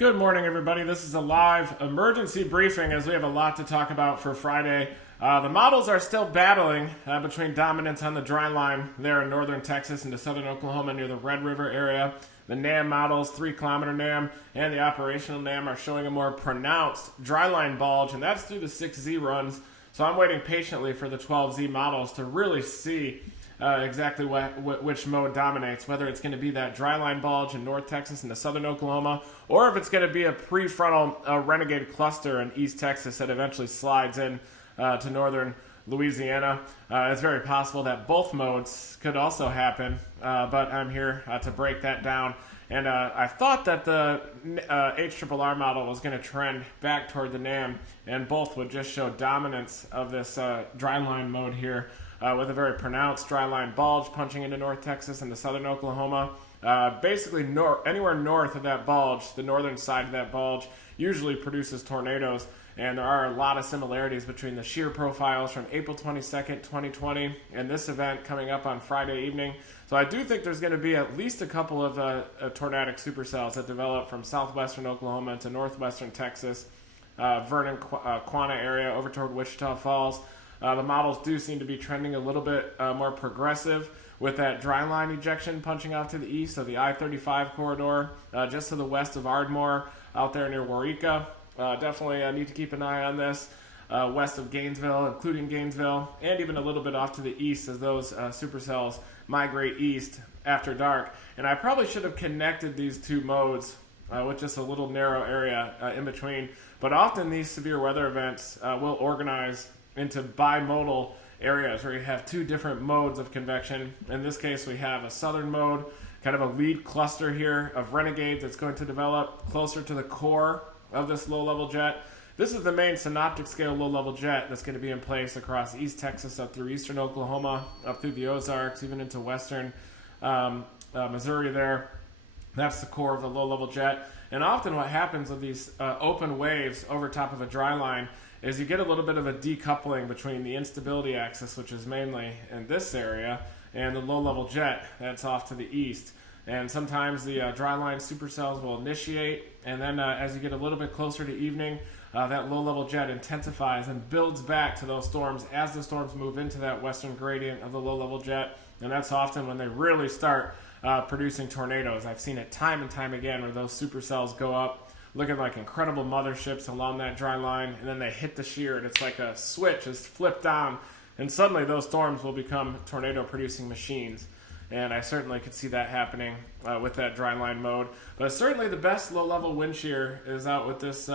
Good morning, everybody. This is a live emergency briefing as we have a lot to talk about for Friday. The models are still battling between dominance on the dry line there in northern Texas into southern Oklahoma near the Red River area. The NAM models, 3-kilometer NAM, and the operational NAM are showing a more pronounced dry line bulge, and that's through the 6Z runs. So I'm waiting patiently for the 12Z models to really see exactly which mode dominates, whether it's going to be that dry line bulge in North Texas into southern Oklahoma, or if it's going to be a prefrontal renegade cluster in East Texas that eventually slides in to northern Louisiana. It's very possible that both modes could also happen, but I'm here to break that down. And I thought that the HRRR model was going to trend back toward the NAM, and both would just show dominance of this dry line mode here, with a very pronounced dry line bulge punching into North Texas and to southern Oklahoma. Basically, anywhere north of that bulge, the northern side of that bulge, usually produces tornadoes. And there are a lot of similarities between the shear profiles from April 22nd, 2020, and this event coming up on Friday evening. So I do think there's going to be at least a couple of tornadic supercells that develop from southwestern Oklahoma to northwestern Texas, Vernon, Quanah area over toward Wichita Falls. The models do seem to be trending a little bit more progressive with that dry line ejection punching off to the east, so the I-35 corridor just to the west of Ardmore out there near Waurika. Definitely need to keep an eye on this west of Gainesville, including Gainesville, and even a little bit off to the east as those supercells migrate east after dark. And I probably should have connected these two modes with just a little narrow area in between. But often these severe weather events will organize into bimodal areas where you have two different modes of convection. In this case, we have a southern mode, kind of a lead cluster here of renegades that's going to develop closer to the core of this low-level jet. This is the main synoptic scale low-level jet that's going to be in place across East Texas, up through eastern Oklahoma, up through the Ozarks, even into western Missouri there. That's the core of the low-level jet. And often what happens with these open waves over top of a dry line is you get a little bit of a decoupling between the instability axis, which is mainly in this area, and the low-level jet that's off to the east. And sometimes the dry line supercells will initiate, and then as you get a little bit closer to evening, that low-level jet intensifies and builds back to those storms as the storms move into that western gradient of the low-level jet. And that's often when they really start producing tornadoes. I've seen it time and time again where those supercells go up looking like incredible motherships along that dry line, and then they hit the shear, and it's like a switch is flipped on, and suddenly those storms will become tornado-producing machines. And I certainly could see that happening with that dry line mode. But certainly the best low-level wind shear is out with this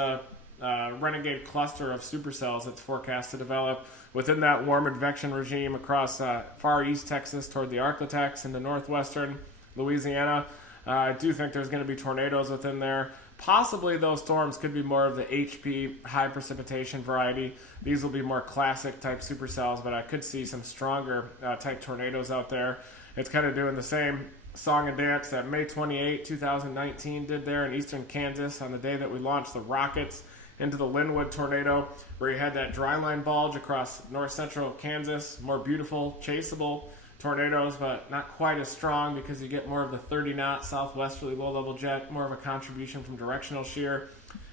renegade cluster of supercells that's forecast to develop within that warm advection regime across far east Texas toward the Arklatex into northwestern Louisiana. I do think there's going to be tornadoes within there. Possibly those storms could be more of the HP high precipitation variety. These will be more classic type supercells, but I could see some stronger type tornadoes out there. It's kind of doing the same song and dance that May 28, 2019 did there in eastern Kansas on the day that we launched the rockets into the Linwood tornado, where you had that dry line bulge across north central Kansas. More beautiful, chaseable tornadoes, but not quite as strong because you get more of the 30-knot southwesterly low-level jet, more of a contribution from directional shear.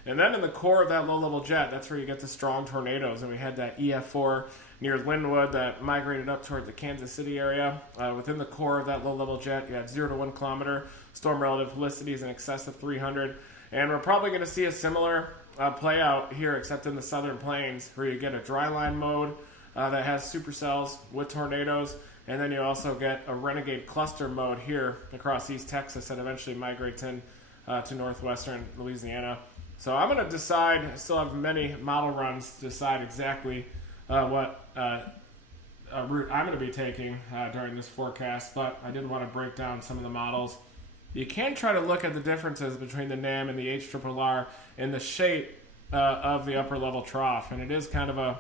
And then in the core of that low-level jet, that's where you get the strong tornadoes. And we had that EF4 near Linwood that migrated up toward the Kansas City area. Within the core of that low-level jet, you had 0 to 1 kilometer storm relative felicities in excess of 300. And we're probably going to see a similar play out here, except in the southern plains, where you get a dry line mode that has supercells with tornadoes. And then you also get a renegade cluster mode here across East Texas that eventually migrates in to northwestern Louisiana. So I'm going to decide, I still have many model runs to decide exactly what route I'm going to be taking during this forecast, but I did want to break down some of the models. You can try to look at the differences between the NAM and the HRRR in the shape of the upper level trough, and it is kind of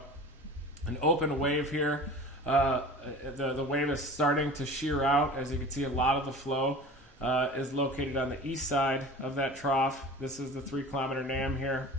an open wave here. The wave is starting to shear out. As you can see, a lot of the flow is located on the east side of that trough. This is the 3-kilometer NAM here.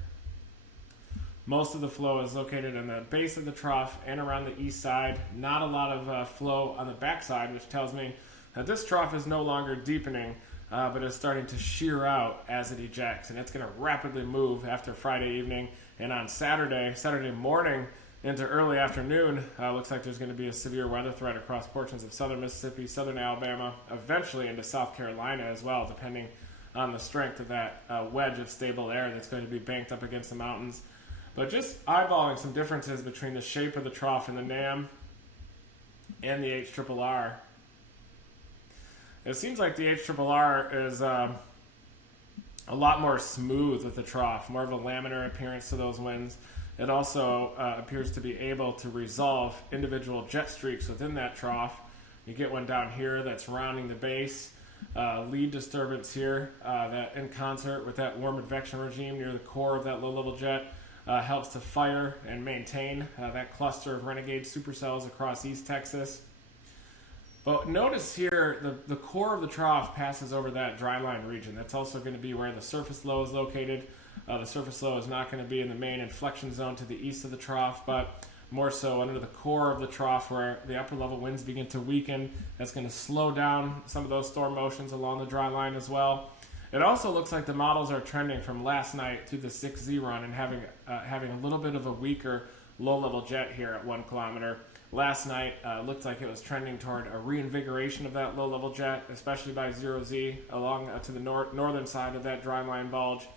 Most of the flow is located on the base of the trough and around the east side. Not a lot of flow on the back side, which tells me that this trough is no longer deepening but it's starting to shear out as it ejects, and it's going to rapidly move after Friday evening. And on Saturday morning into early afternoon, looks like there's going to be a severe weather threat across portions of southern Mississippi, southern Alabama, eventually into South Carolina as well, depending on the strength of that wedge of stable air that's going to be banked up against the mountains. But just eyeballing some differences between the shape of the trough in the NAM and the HRRR. It seems like the HRRR is a lot more smooth with the trough, more of a laminar appearance to those winds. It also appears to be able to resolve individual jet streaks within that trough. You get one down here that's rounding the base. Lead disturbance here that in concert with that warm advection regime near the core of that low-level jet helps to fire and maintain that cluster of renegade supercells across East Texas. But notice here the core of the trough passes over that dryline region. That's also going to be where the surface low is located. The surface low is not going to be in the main inflection zone to the east of the trough, but more so under the core of the trough where the upper level winds begin to weaken. That's going to slow down some of those storm motions along the dry line as well. It also looks like the models are trending from last night through the 6Z run and having a little bit of a weaker low-level jet here at 1 kilometer. Last night looked like it was trending toward a reinvigoration of that low-level jet, especially by 0Z along to the northern side of that dry line bulge.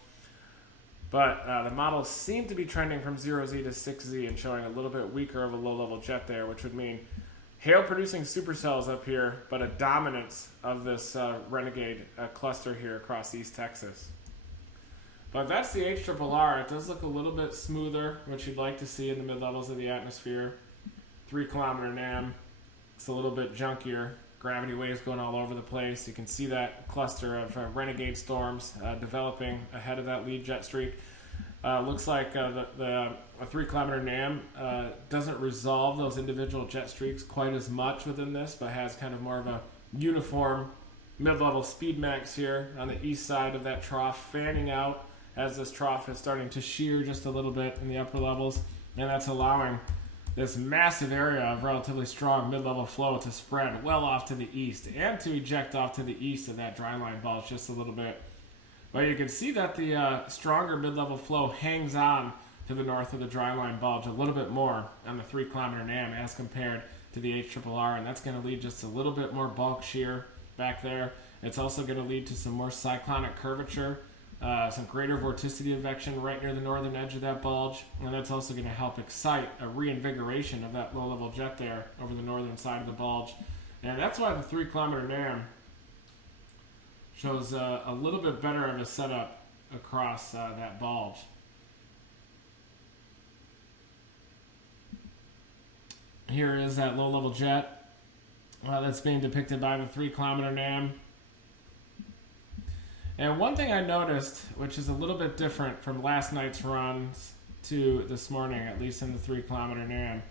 But the models seem to be trending from 0Z to 6Z and showing a little bit weaker of a low-level jet there, which would mean hail-producing supercells up here, but a dominance of this renegade cluster here across East Texas. But that's the HRRR. It does look a little bit smoother, which you'd like to see in the mid-levels of the atmosphere. 3 kilometer NAM, it's a little bit junkier. Gravity waves going all over the place. You can see that cluster of renegade storms developing ahead of that lead jet streak. Looks like a 3 kilometer NAM doesn't resolve those individual jet streaks quite as much within this, but has kind of more of a uniform mid-level speed max here on the east side of that trough, fanning out as this trough is starting to shear just a little bit in the upper levels, and that's allowing this massive area of relatively strong mid-level flow to spread well off to the east and to eject off to the east of that dryline bulge just a little bit. But you can see that the stronger mid-level flow hangs on to the north of the dryline bulge a little bit more on the 3 kilometer NAM as compared to the HRRR, and that's going to lead just a little bit more bulk shear back there. It's also going to lead to some more cyclonic curvature, some greater vorticity advection right near the northern edge of that bulge, and that's also going to help excite a reinvigoration of that low-level jet there over the northern side of the bulge. And that's why the 3 kilometer NAM shows a little bit better of a setup across that bulge. Here is that low-level jet that's being depicted by the 3 kilometer NAM. And one thing I noticed, which is a little bit different from last night's runs to this morning, at least in the 3 kilometer NAM,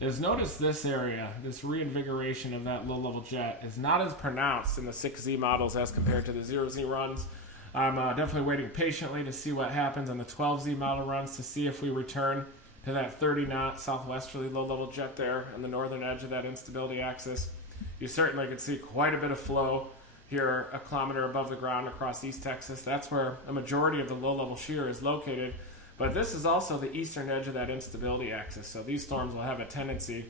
is notice this area, this reinvigoration of that low-level jet is not as pronounced in the 6Z models as compared to the 0Z runs. I'm definitely waiting patiently to see what happens on the 12Z model runs to see if we return to that 30-knot southwesterly low-level jet there on the northern edge of that instability axis. You certainly could see quite a bit of flow here a kilometer above the ground across East Texas. That's where a majority of the low-level shear is located. But this is also the eastern edge of that instability axis. So these storms will have a tendency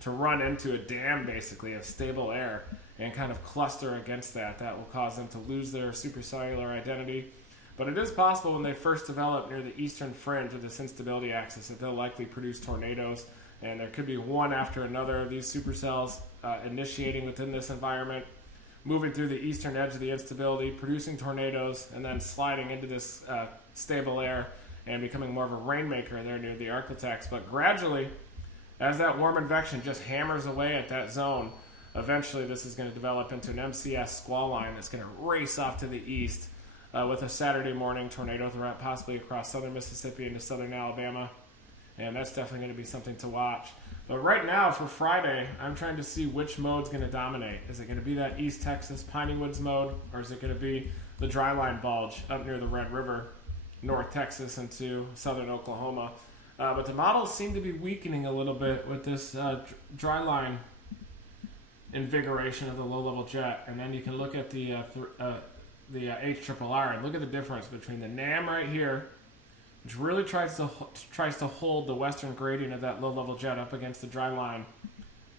to run into a dam, basically, of stable air and kind of cluster against that. That will cause them to lose their supercellular identity. But it is possible when they first develop near the eastern fringe of this instability axis that they'll likely produce tornadoes. And there could be one after another of these supercells initiating within this environment, moving through the eastern edge of the instability, producing tornadoes, and then sliding into this stable air and becoming more of a rainmaker there near the Arclitex. But gradually, as that warm advection just hammers away at that zone, eventually this is going to develop into an MCS squall line that's going to race off to the east with a Saturday morning tornado threat possibly across southern Mississippi into southern Alabama. And that's definitely going to be something to watch. But right now, for Friday, I'm trying to see which mode's going to dominate. Is it going to be that East Texas Piney Woods mode, or is it going to be the dryline bulge up near the Red River, North Texas into southern Oklahoma? But the models seem to be weakening a little bit with this dryline invigoration of the low-level jet. And then you can look at the the HRRR, and look at the difference between the NAM right here, which really tries to hold the western gradient of that low-level jet up against the dry line,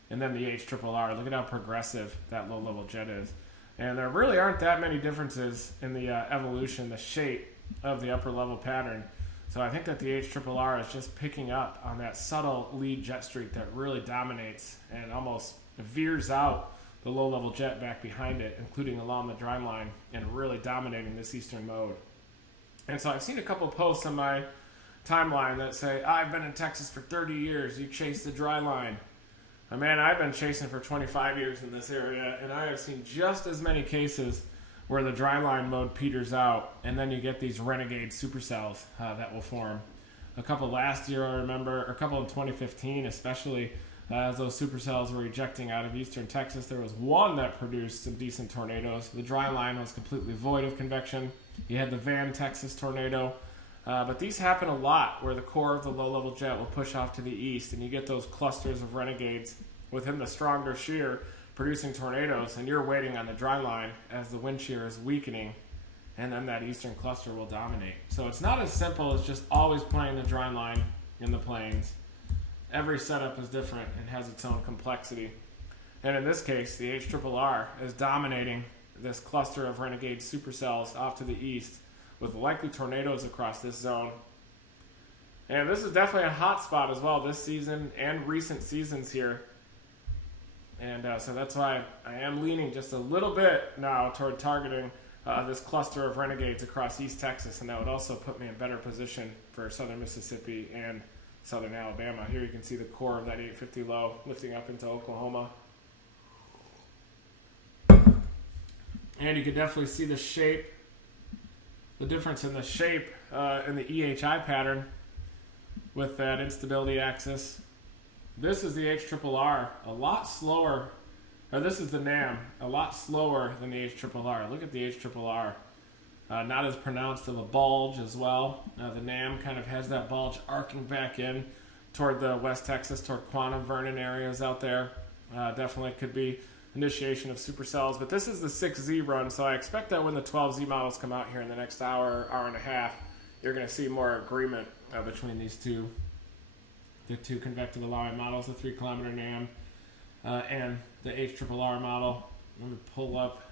and then the HRRR. Look at how progressive that low-level jet is. And there really aren't that many differences in the evolution, the shape of the upper-level pattern. So I think that the HRRR is just picking up on that subtle lead jet streak that really dominates and almost veers out the low-level jet back behind it, including along the dry line, and really dominating this eastern mode. And so I've seen a couple posts on my timeline that say, I've been in Texas for 30 years, you chase the dry line. Man, I've been chasing for 25 years in this area, and I have seen just as many cases where the dry line mode peters out, and then you get these renegade supercells that will form. A couple last year, I remember, or a couple in 2015 especially, as those supercells were ejecting out of eastern Texas. There was one that produced some decent tornadoes. The dry line was completely void of convection. You had the Van, Texas tornado. But these happen a lot where the core of the low-level jet will push off to the east, and you get those clusters of renegades within the stronger shear producing tornadoes, and you're waiting on the dry line as the wind shear is weakening, and then that eastern cluster will dominate. So it's not as simple as just always playing the dry line in the plains. Every setup is different and has its own complexity. And in this case, the HRRR is dominating this cluster of renegade supercells off to the east with likely tornadoes across this zone. And this is definitely a hot spot as well this season and recent seasons here. And so that's why I am leaning just a little bit now toward targeting this cluster of renegades across East Texas, and that would also put me in better position for southern Mississippi and southern Alabama. Here you can see the core of that 850 low lifting up into Oklahoma. And you can definitely see the shape, the difference in the shape in the EHI pattern with that instability axis. This is the HRRR, a lot slower, or this is the NAM, a lot slower than the HRRR. Look at the HRRR. Not as pronounced of a bulge as well. The NAM kind of has that bulge arcing back in toward the West Texas, toward Quantum, Vernon areas out there. Definitely could be initiation of supercells. But this is the 6Z run, so I expect that when the 12Z models come out here in the next hour, hour and a half, you're going to see more agreement between these two. The two convective allowing models, the 3 kilometer NAM and the HRRR model. Let me pull up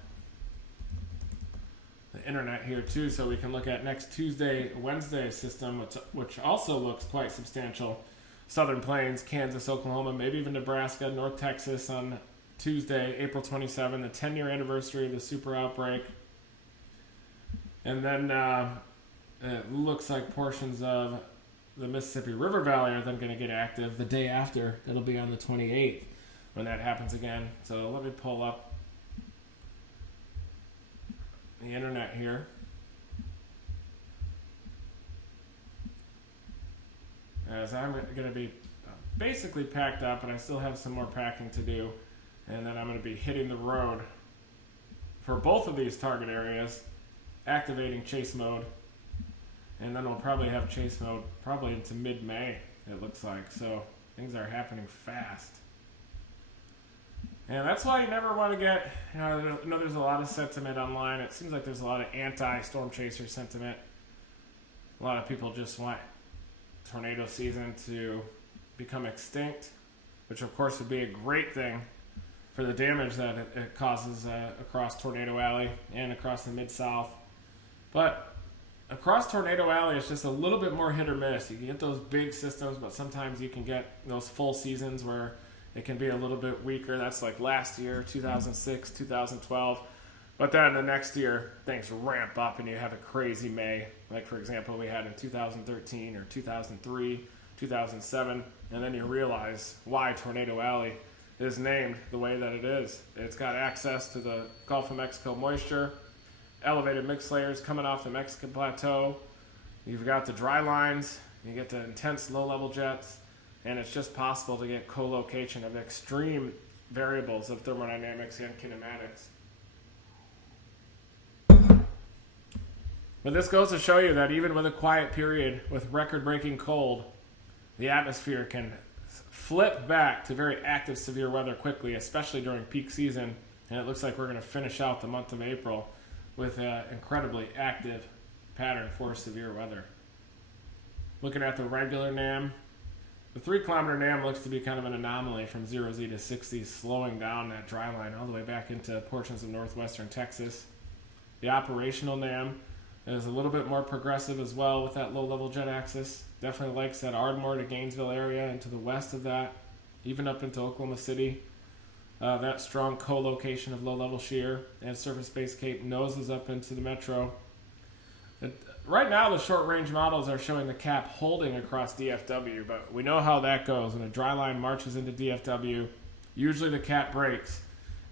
the internet here too so we can look at next Tuesday, Wednesday system, which also looks quite substantial. Southern Plains, Kansas, Oklahoma, maybe even Nebraska, North Texas on Tuesday, April 27, the 10-year anniversary of the super outbreak. And then it looks like portions of the Mississippi River Valley are then going to get active the day after. It'll be on the 28th when that happens again. So let me pull up the internet here. As I'm going to be basically packed up, and I still have some more packing to do. And then I'm going to be hitting the road for both of these target areas, activating chase mode. And then we'll probably have chase mode probably into mid-May, it looks like. So things are happening fast. And that's why you never want to get, I know there's a lot of sentiment online. It seems like there's a lot of anti-storm chaser sentiment. A lot of people just want tornado season to become extinct, which of course would be a great thing for the damage that it causes across Tornado Alley and across the Mid-South. But across Tornado Alley, it's just a little bit more hit or miss. You can get those big systems, but sometimes you can get those full seasons where it can be a little bit weaker. That's like last year, 2006, 2012. But then the next year, things ramp up and you have a crazy May. Like, for example, we had in 2013 or 2003, 2007. And then you realize why Tornado Alley is named the way that it is. It's got access to the Gulf of Mexico moisture, elevated mix layers coming off the Mexican plateau. You've got the dry lines, you get the intense low-level jets, and it's just possible to get co-location of extreme variables of thermodynamics and kinematics. But this goes to show you that even with a quiet period with record-breaking cold, the atmosphere can flip back to very active severe weather quickly, especially during peak season. And it looks like we're going to finish out the month of April with an incredibly active pattern for severe weather. Looking at the regular NAM, the 3 kilometer NAM looks to be kind of an anomaly from 0Z to 60, slowing down that dry line all the way back into portions of northwestern Texas. The operational NAM is a little bit more progressive as well with that low-level jet axis. Definitely likes that Ardmore to Gainesville area and to the west of that, even up into Oklahoma City. That strong co-location of low-level shear and surface-based cape noses up into the metro. Right now, the short-range models are showing the cap holding across DFW, but we know how that goes. When a dry line marches into DFW, usually the cap breaks,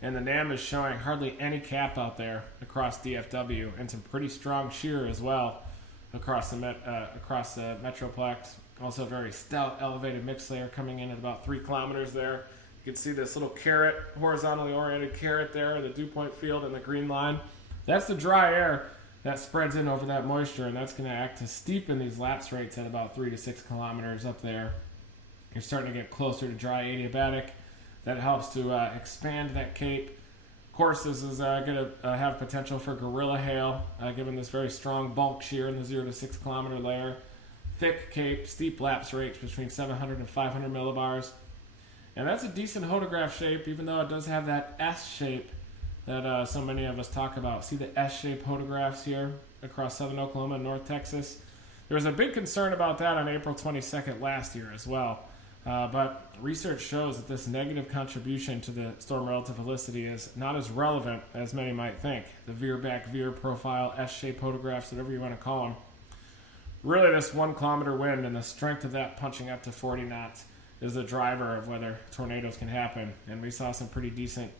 and the NAM is showing hardly any cap out there across DFW, and some pretty strong shear as well across the Metroplex. Also, very stout elevated mix layer coming in at about 3 kilometers there. You can see this little caret, horizontally oriented caret there, the dew point field and the green line. That's the dry air that spreads in over that moisture, and that's going to act to steepen these lapse rates at about 3 to 6 kilometers up there. You're starting to get closer to dry adiabatic. That helps to expand that cape. Of course, this is going to have potential for gorilla hail, given this very strong bulk shear in the 0 to 6 kilometer layer. Thick cape, steep lapse rates between 700 and 500 millibars. And that's a decent hodograph shape, even though it does have that S shape that so many of us talk about. See the S-shaped hodographs here across southern Oklahoma and north Texas? There was a big concern about that on April 22nd last year as well. But research shows that this negative contribution to the storm relative helicity is not as relevant as many might think. The veer-back veer profile, S-shaped photographs, whatever you want to call them. Really, this 1 kilometer wind and the strength of that punching up to 40 knots is the driver of whether tornadoes can happen. And we saw some pretty decent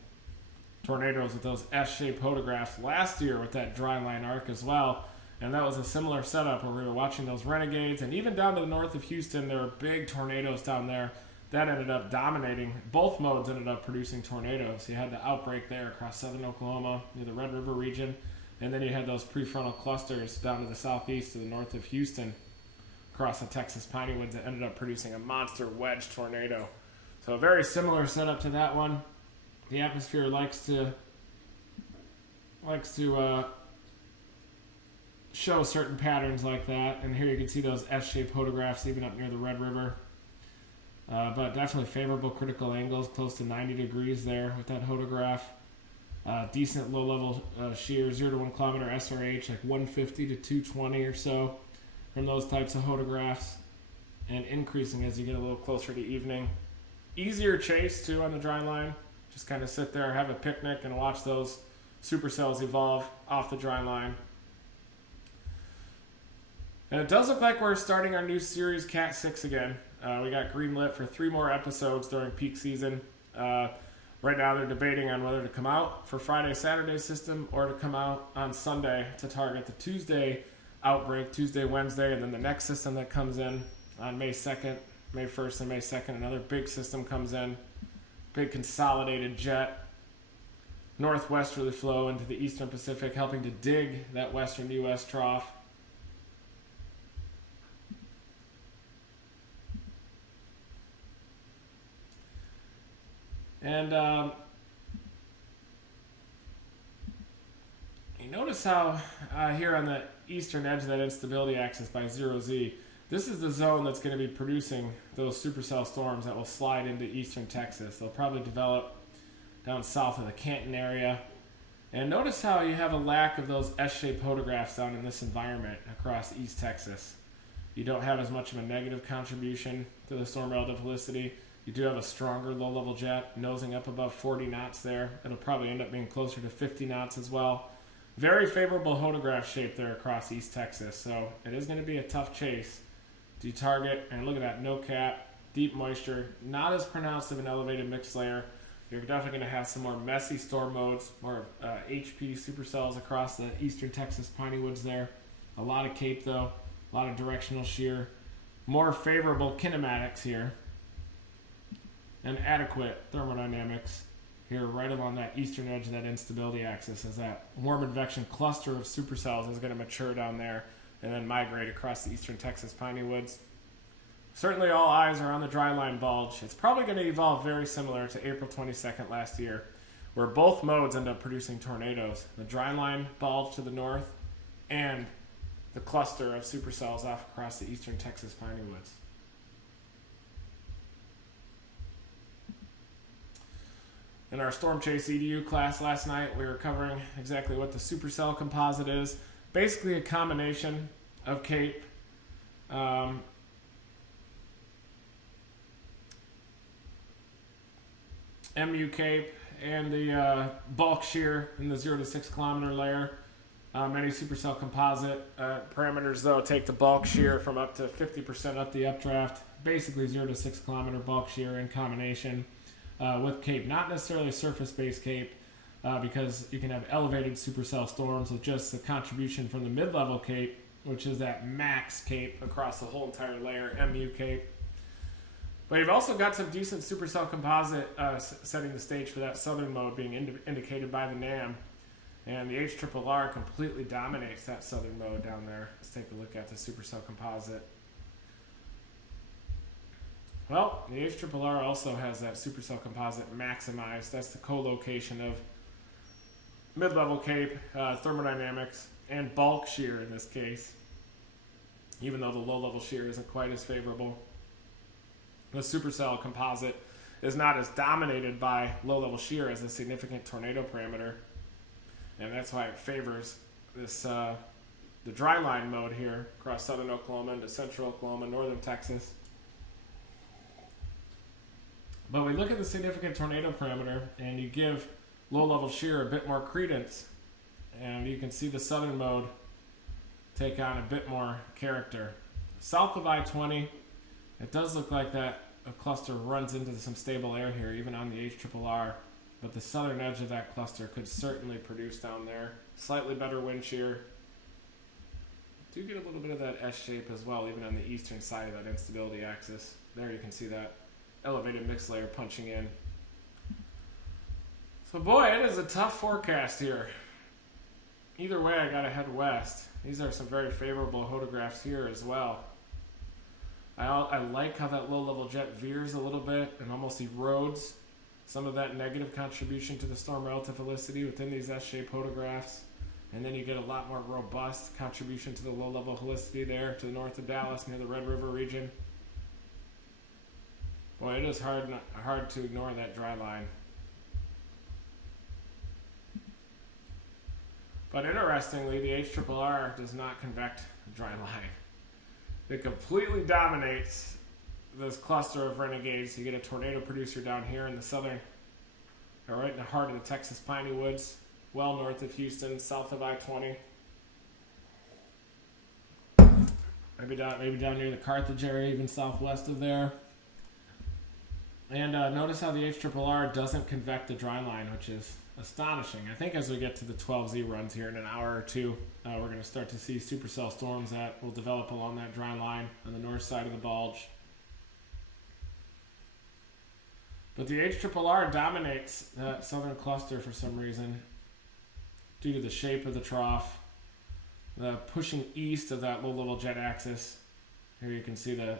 tornadoes with those S-shaped photographs last year with that dry line arc as well. And that was a similar setup where we were watching those renegades, and even down to the north of Houston, there were big tornadoes down there that ended up dominating. Both modes ended up producing tornadoes. You had the outbreak there across southern Oklahoma near the Red River region, and then you had those prefrontal clusters down to the southeast to the north of Houston across the Texas piney woods that ended up producing a monster wedge tornado. So a very similar setup to that one. The atmosphere likes to show certain patterns like that, and here you can see those S-shaped photographs even up near the Red River. But definitely favorable critical angles, close to 90 degrees there with that hodograph. Decent low-level shear, 0 to 1 kilometer SRH, like 150 to 220 or so from those types of hodographs, and increasing as you get a little closer to evening. Easier chase, too, on the dry line. Just kind of sit there, have a picnic, and watch those supercells evolve off the dry line. And it does look like we're starting our new series, Cat 6, again. We got greenlit for 3 more episodes during peak season. Right now they're debating on whether to come out for Friday-Saturday system or to come out on Sunday to target the Tuesday outbreak, Tuesday, Wednesday, and then the next system that comes in on May 2nd, May 1st and May 2nd. Another big system comes in, big consolidated jet, northwesterly flow into the eastern Pacific, helping to dig that western U.S. trough. And you notice how here on the eastern edge of that instability axis by 0Z, this is the zone that's going to be producing those supercell storms that will slide into eastern Texas. They'll probably develop down south of the Canton area. And notice how you have a lack of those S-shaped photographs down in this environment across East Texas. You don't have as much of a negative contribution to the storm relative helicity. You do have a stronger low-level jet nosing up above 40 knots there. It'll probably end up being closer to 50 knots as well. Very favorable hodograph shape there across East Texas. So it is going to be a tough chase to target. And look at that, no cap, deep moisture, not as pronounced of an elevated mixed layer. You're definitely going to have some more messy storm modes, more HP supercells across the eastern Texas piney woods there. A lot of cape though, a lot of directional shear. More favorable kinematics here. And adequate thermodynamics here right along that eastern edge of that instability axis as that warm advection cluster of supercells is going to mature down there and then migrate across the eastern Texas piney woods. Certainly all eyes are on the dry line bulge. It's probably going to evolve very similar to April 22nd last year, where both modes end up producing tornadoes. The dry line bulge to the north and the cluster of supercells off across the eastern Texas piney woods. In our Storm Chase EDU class last night, we were covering exactly what the supercell composite is. Basically a combination of CAPE, MU CAPE, and the bulk shear in the 0 to 6 kilometer layer. Many supercell composite parameters, though, take the bulk shear from up to 50% up the updraft. Basically 0 to 6 kilometer bulk shear in combination with CAPE. Not necessarily surface-based CAPE, because you can have elevated supercell storms with just the contribution from the mid-level CAPE, which is that max CAPE across the whole entire layer, MU CAPE. But you've also got some decent supercell composite setting the stage for that southern mode being indicated by the NAM. And the HRRR completely dominates that southern mode down there. Let's take a look at the supercell composite. Well, the HRRR also has that supercell composite maximized. That's the co-location of mid-level CAPE, thermodynamics, and bulk shear in this case, even though the low-level shear isn't quite as favorable. The supercell composite is not as dominated by low-level shear as a significant tornado parameter, and that's why it favors this the dry line mode here across southern Oklahoma into central Oklahoma, northern Texas. But we look at the significant tornado parameter, and you give low-level shear a bit more credence, and you can see the southern mode take on a bit more character. South of I-20, it does look like that a cluster runs into some stable air here, even on the HRRR, but the southern edge of that cluster could certainly produce down there. Slightly better wind shear. Do get a little bit of that S shape as well, even on the eastern side of that instability axis. There you can see that elevated mixed layer punching in. So boy, it is a tough forecast here. Either way, I gotta head west. These are some very favorable photographs here as well. I like how that low-level jet veers a little bit and almost erodes some of that negative contribution to the storm relative helicity within these S-shaped photographs. And then you get a lot more robust contribution to the low-level helicity there to the north of Dallas near the Red River region. Boy, it is hard to ignore that dry line. But interestingly, the HRRR does not convect the dry line. It completely dominates this cluster of renegades. You get a tornado producer down here in the southern, or right in the heart of the Texas piney woods, well north of Houston, south of I-20. Maybe down near the Carthage area, even southwest of there. And notice how the HRRR doesn't convect the dry line, which is astonishing. I think as we get to the 12Z runs here in an hour or two, we're going to start to see supercell storms that will develop along that dry line on the north side of the bulge. But the HRRR dominates that southern cluster for some reason due to the shape of the trough, the pushing east of that low-level jet axis. Here you can see the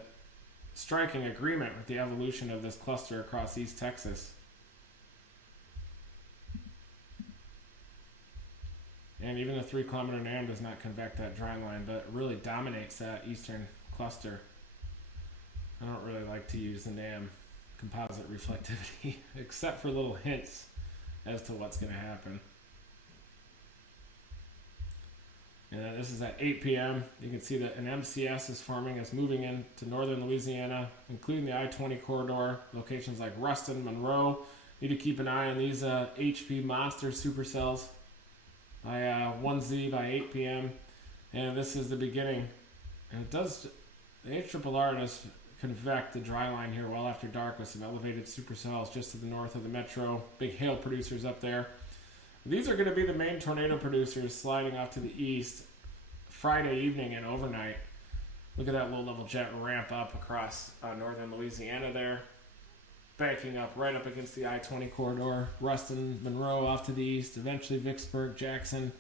striking agreement with the evolution of this cluster across East Texas. And even the 3 kilometer NAM does not convect that dry line, but it really dominates that eastern cluster. I don't really like to use the NAM composite reflectivity, except for little hints as to what's going to happen. And this is at 8 p.m. You can see that an MCS is forming. It's moving into northern Louisiana, including the I-20 corridor, locations like Ruston, Monroe. Need to keep an eye on these HP monster supercells by 1Z by 8 p.m. And this is the beginning. And it does, the HRRR does convect the dry line here well after dark with some elevated supercells just to the north of the metro. Big hail producers up there. These are going to be the main tornado producers sliding off to the east Friday evening and overnight. Look at that low-level jet ramp up across northern Louisiana there. Banking up right up against the I-20 corridor. Ruston, Monroe off to the east. Eventually Vicksburg, Jackson.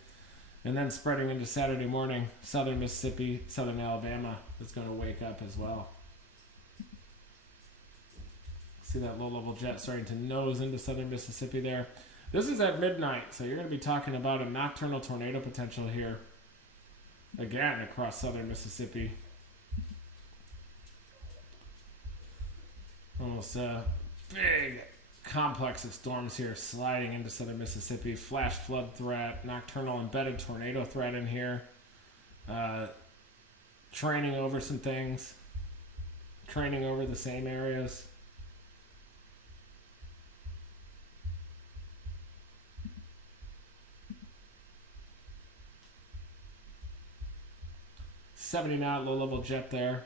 And then spreading into Saturday morning, southern Mississippi, southern Alabama is going to wake up as well. See that low-level jet starting to nose into southern Mississippi there. This is at midnight, so you're going to be talking about a nocturnal tornado potential here. Again, across southern Mississippi. Almost a big complex of storms here sliding into southern Mississippi. Flash flood threat, nocturnal embedded tornado threat in here. Training over some things. Training over the same areas. $70-knot low-level jet there,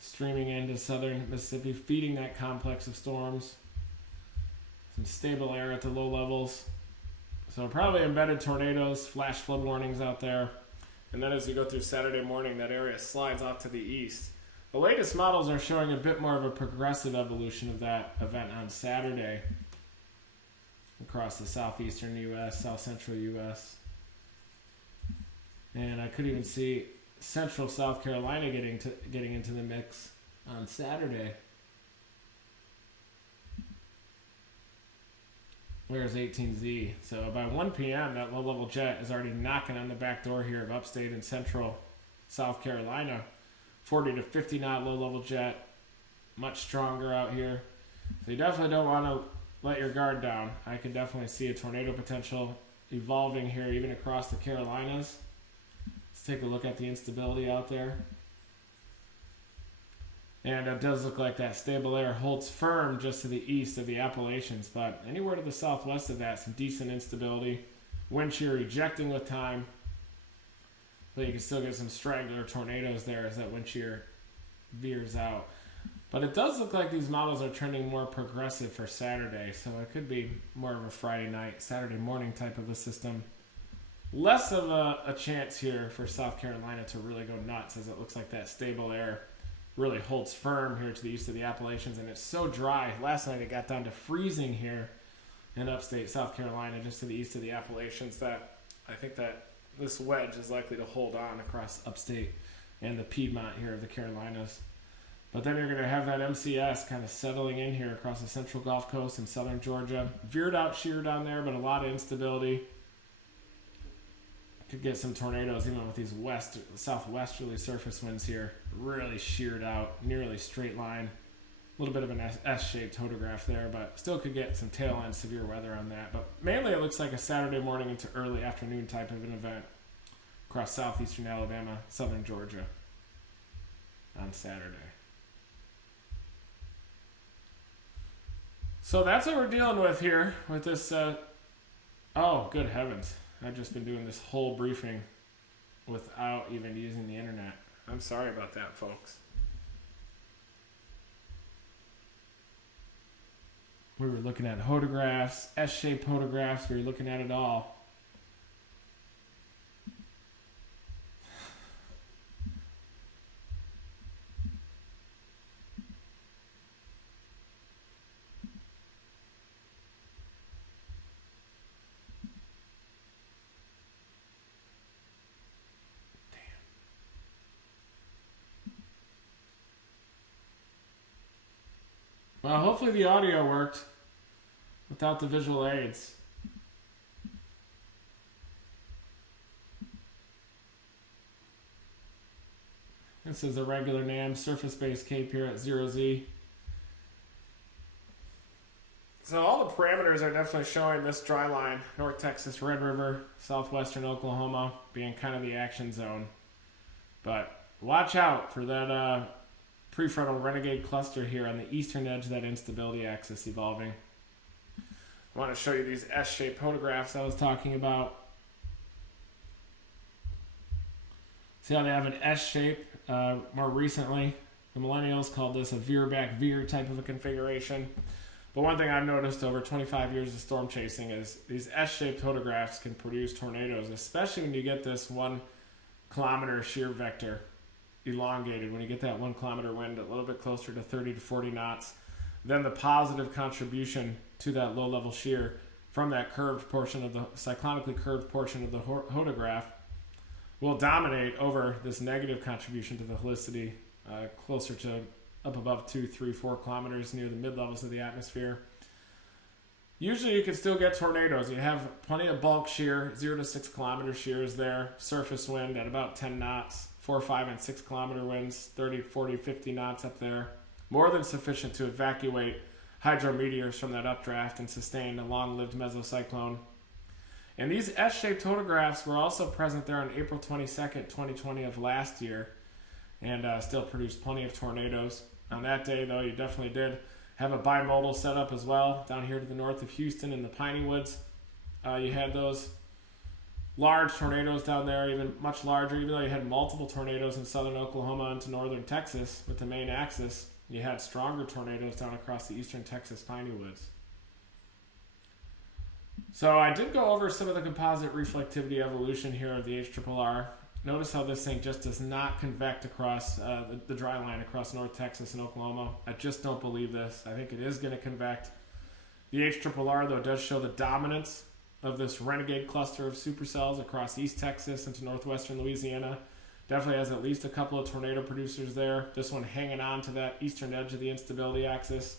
streaming into southern Mississippi, feeding that complex of storms. Some stable air at the low levels. So probably embedded tornadoes, flash flood warnings out there. And then as you go through Saturday morning, that area slides off to the east. The latest models are showing a bit more of a progressive evolution of that event on Saturday across the southeastern U.S., south central U.S. And I could even see central South Carolina getting into the mix on Saturday. Where's 18Z? So by 1 p.m., that low-level jet is already knocking on the back door here of upstate and central South Carolina. 40 to 50 knot low-level jet, much stronger out here. So you definitely don't want to let your guard down. I could definitely see a tornado potential evolving here, even across the Carolinas. Let's take a look at the instability out there. And it does look like that stable air holds firm just to the east of the Appalachians, but anywhere to the southwest of that, some decent instability. Wind shear ejecting with time, but you can still get some straggler tornadoes there as that wind shear veers out. But it does look like these models are trending more progressive for Saturday, so it could be more of a Friday night, Saturday morning type of a system. Less of a chance here for South Carolina to really go nuts, as it looks like that stable air really holds firm here to the east of the Appalachians, and it's so dry. Last night it got down to freezing here in upstate South Carolina, just to the east of the Appalachians, that I think that this wedge is likely to hold on across upstate and the Piedmont here of the Carolinas. But then you're going to have that MCS kind of settling in here across the central Gulf Coast and southern Georgia. Veered out, sheared on there, but a lot of instability. Could get some tornadoes even with these southwesterly surface winds here. Really sheared out, nearly straight line. A little bit of an S-shaped photograph there, but still could get some tail end severe weather on that. But mainly it looks like a Saturday morning into early afternoon type of an event across southeastern Alabama, southern Georgia on Saturday. So that's what we're dealing with here with this. Oh, good heavens. I've just been doing this whole briefing without even using the internet. I'm sorry about that, folks. We were looking at photographs, S-shaped photographs. We were looking at it all. Well, hopefully the audio worked without the visual aids. This is a regular NAM surface-based cape here at 0Z. So all the parameters are definitely showing this dry line, North Texas, Red River, southwestern Oklahoma, being kind of the action zone. But watch out for that prefrontal renegade cluster here on the eastern edge of that instability axis evolving. I want to show you these S-shaped photographs I was talking about. See how they have an S shape more recently? The millennials called this a veer-back veer type of a configuration. But one thing I've noticed over 25 years of storm chasing is these S-shaped photographs can produce tornadoes, especially when you get this 1 kilometer shear vector elongated. When you get that 1 kilometer wind a little bit closer to 30 to 40 knots, then the positive contribution to that low-level shear from that curved portion of the cyclonically curved portion of the photograph will dominate over this negative contribution to the helicity closer to up above 2, 3, 4 kilometers near the mid-levels of the atmosphere. Usually you can still get tornadoes. You have plenty of bulk shear, 0 to 6 kilometer shears there. Surface wind at about 10 knots, 4, 5, and 6 kilometer winds, 30, 40, 50 knots up there. More than sufficient to evacuate hydrometeors from that updraft and sustain a long-lived mesocyclone. And these S-shaped photographs were also present there on April 22nd, 2020 of last year, and still produced plenty of tornadoes. On that day, though, you definitely did have a bimodal setup as well down here to the north of Houston in the Piney Woods. You had those large tornadoes down there, even much larger, even though you had multiple tornadoes in southern Oklahoma into northern Texas with the main axis. You had stronger tornadoes down across the eastern Texas Piney Woods. So I did go over some of the composite reflectivity evolution here of the HRRR. Notice how this thing just does not convect across the dry line across North Texas and Oklahoma. I just don't believe this. I think it is going to convect. The HRRR, though, does show the dominance of this renegade cluster of supercells across East Texas into northwestern Louisiana. Definitely has at least a couple of tornado producers there. This one hanging on to that eastern edge of the instability axis.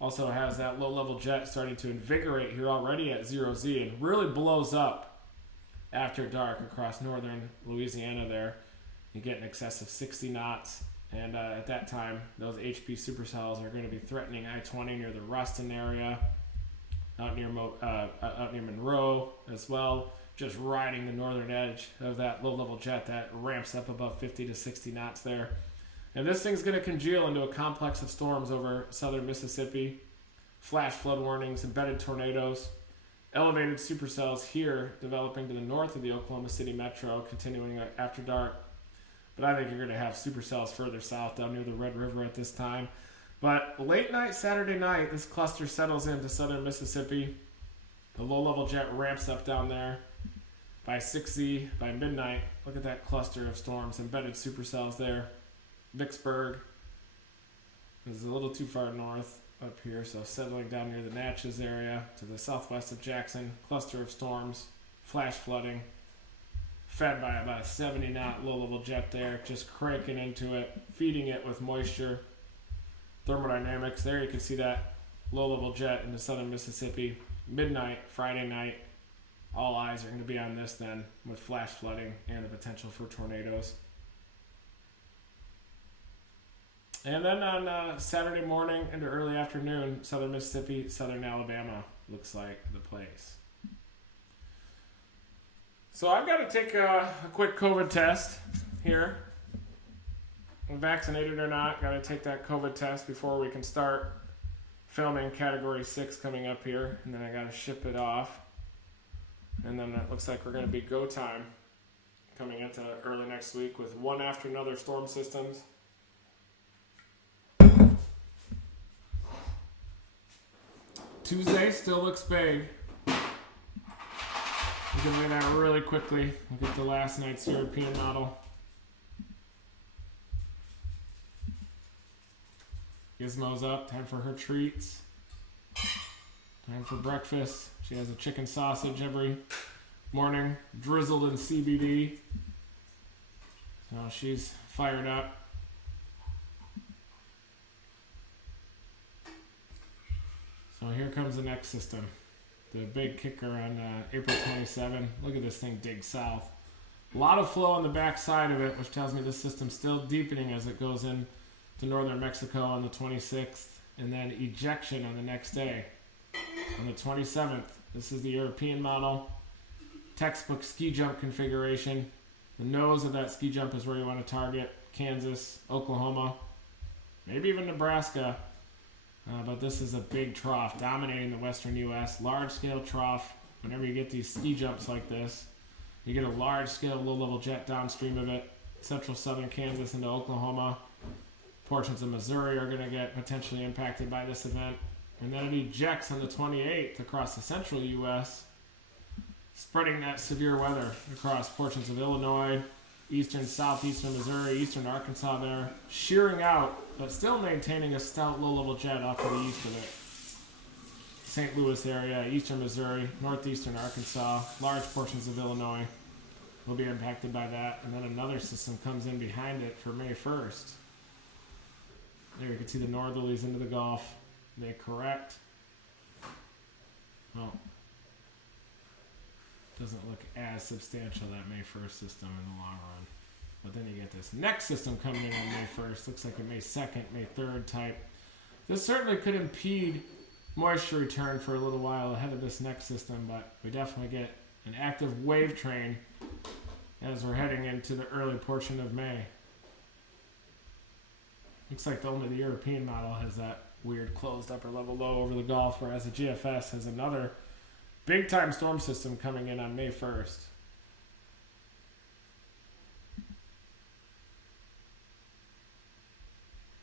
Also has that low-level jet starting to invigorate here already at 0Z and really blows up after dark across northern Louisiana there. You get in excess of 60 knots, and at that time, those HP supercells are going to be threatening I-20 near the Ruston area, out near Monroe as well, just riding the northern edge of that low-level jet that ramps up above 50 to 60 knots there. And this thing's going to congeal into a complex of storms over southern Mississippi, flash flood warnings, embedded tornadoes, elevated supercells here developing to the north of the Oklahoma City metro, continuing after dark. But I think you're going to have supercells further south down near the Red River at this time. But late night, Saturday night, this cluster settles into southern Mississippi. The low-level jet ramps up down there. By 6Z, by midnight, look at that cluster of storms, embedded supercells there. Vicksburg is a little too far north up here, so settling down near the Natchez area to the southwest of Jackson, cluster of storms, flash flooding, fed by about a 70-knot low-level jet there, just cranking into it, feeding it with moisture. Thermodynamics, there you can see that low-level jet into southern Mississippi. Midnight, Friday night, all eyes are going to be on this then, with flash flooding and the potential for tornadoes. And then on Saturday morning into early afternoon, southern Mississippi, southern Alabama looks like the place. So I've got to take a quick COVID test here. I'm vaccinated or not, got to take that COVID test before we can start filming Category 6 coming up here. And then I got to ship it off. And then it looks like we're going to be go time coming into early next week with one after another storm systems. Tuesday still looks big. We can look at that really quickly. Look at the last night's European model. Gizmo's up. Time for her treats. Time for breakfast. She has a chicken sausage every morning, drizzled in CBD. So she's fired up. So here comes the next system. The big kicker on April 27. Look at this thing dig south. A lot of flow on the back side of it, which tells me the system's still deepening as it goes in to northern Mexico on the 26th, and then ejection on the next day. On the 27th, this is the European model. Textbook ski jump configuration. The nose of that ski jump is where you want to target. Kansas, Oklahoma, maybe even Nebraska. But this is a big trough dominating the western U.S. Large-scale trough. Whenever you get these ski jumps like this, you get a large-scale low-level jet downstream of it. Central southern Kansas into Oklahoma. Portions of Missouri are going to get potentially impacted by this event. And then it ejects on the 28th across the central U.S., spreading that severe weather across portions of Illinois, eastern, southeastern Missouri, eastern Arkansas there, shearing out, but still maintaining a stout low-level jet off to the east of it. St. Louis area, eastern Missouri, northeastern Arkansas, large portions of Illinois will be impacted by that. And then another system comes in behind it for May 1st. There you can see the northerlies into the Gulf. They correct. well, doesn't look as substantial, that May 1st system in the long run. But then you get this next system coming in on May 1st. Looks like a May 2nd, May 3rd type. This certainly could impede moisture return for a little while ahead of this next system, but we definitely get an active wave train as we're heading into the early portion of May. Looks like only the European model has that weird closed upper level low over the Gulf, whereas the GFS has another big time storm system coming in on May 1st.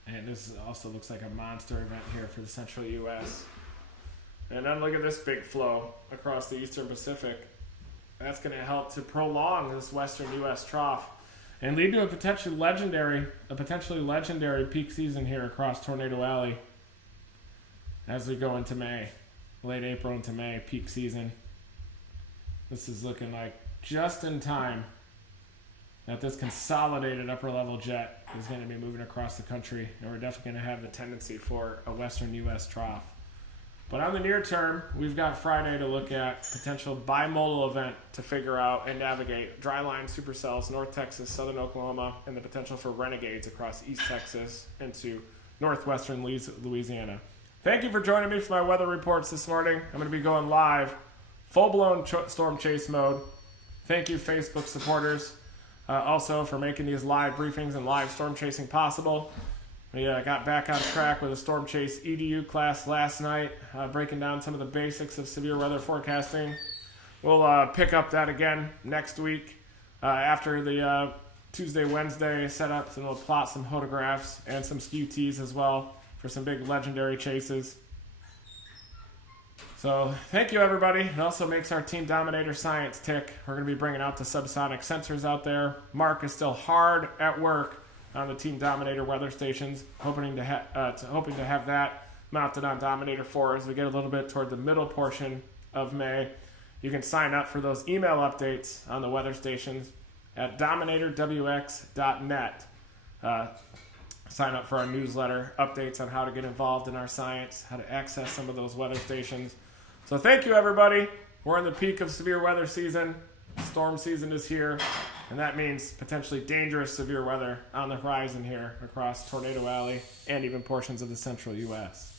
And this also looks like a monster event here for the central U.S. And then look at this big flow across the eastern Pacific. That's going to help to prolong this western U.S. trough and lead to a potentially legendary peak season here across Tornado Alley as we go into May, late April into May, peak season. This is looking like just in time that this consolidated upper level jet is going to be moving across the country, and we're definitely going to have the tendency for a western U.S. trough. But on the near term, we've got Friday to look at potential bimodal event to figure out and navigate dryline supercells, North Texas, Southern Oklahoma, and the potential for renegades across East Texas into northwestern Louisiana. Thank you for joining me for my weather reports this morning. I'm going to be going live, full-blown storm chase mode. Thank you, Facebook supporters, also for making these live briefings and live storm chasing possible. We got back on track with a storm chase EDU class last night, breaking down some of the basics of severe weather forecasting. We'll pick up that again next week after the Tuesday, Wednesday setups, and we'll plot some photographs and some SKUTs as well for some big legendary chases. So thank you, everybody. It also makes our Team Dominator science tick. We're going to be bringing out the subsonic sensors out there. Mark is still hard at work on the Team Dominator weather stations, hoping to have that mounted on Dominator 4 as we get a little bit toward the middle portion of May. You can sign up for those email updates on the weather stations at dominatorwx.net. Sign up for our newsletter, updates on how to get involved in our science, how to access some of those weather stations. So thank you, everybody. We're in the peak of severe weather season. Storm season is here, and that means potentially dangerous severe weather on the horizon here across Tornado Alley and even portions of the central U.S.